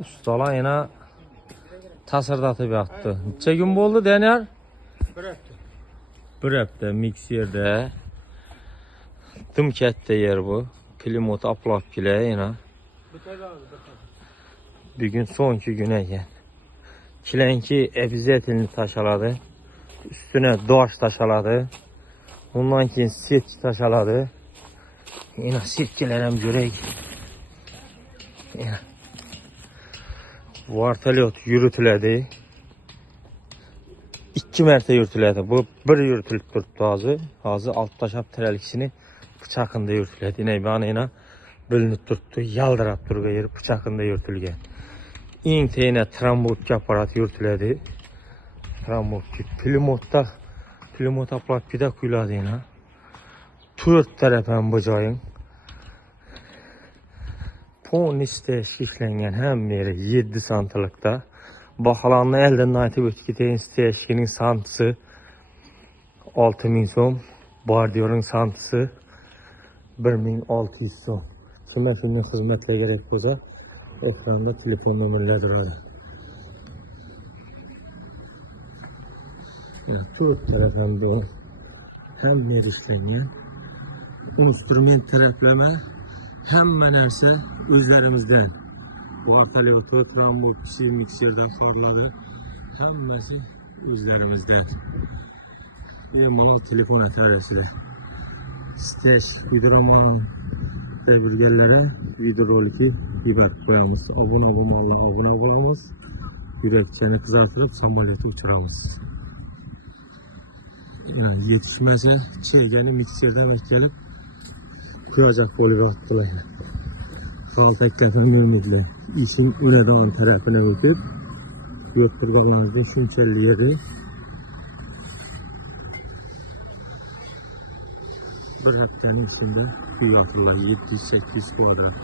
Ustalar yine tasardatıp yaptı. Neçe gün oldu Daniel? Bir hafta mikserde. Dım katta yer bu. Plymouth aplap bile yine. Bir gün sonki güne gel. Kilenki epizetilini taşaladı. Üstüne doğaç taşaladı. Ondan keyin sirk taşaladı. Yine sirkelerim görek. Yine. Vartalyot yürütüledi. 2 mərtə yürütülədi. Bu bir yürütülüb durdu azı. Azı alt taşap terelikisini bıçakında yürütülədi. Neybanıyla bölünüp durdu. Yaldırab durga yer bıçakında yürütülgen. İn teyine trambotki aparat yürütülədi. Trambotki. Plymouth aplapkide kuyladı yine. 4 tərəfən bıcayın. Poniste şifləngen hem yeri 7 santilikdə. Baxalanını elden aytib ötkideyin steşkinin santısı 6000 som. Bardiyorun santısı 1600 som. Kime şimdi hizmetle gerek olsa ekranda telefon numarları var. Yani dört taraftan bu hem merisleniyor. Instrument taraflama hemen herse üzlerimizden. Bu artalyotu, trambot, mikserden farladı. Hemmesi üzlerimizde. Bir mal telefon atarası. Steş, videoman tebriklerle video roliki biber koyamız. Abone olmamız. Yürekçeni kızartılıp sambaleti uçuramız. Yani yetişmezse çeygeni mikserden gelip koyacak polirattılar. Kalta eklefen ümidli. İçin öne doğan tarafına ötüp götürgalarınızın şunçelli yeri bir haftanın içinde bir atırlar 7-8 kvadrat.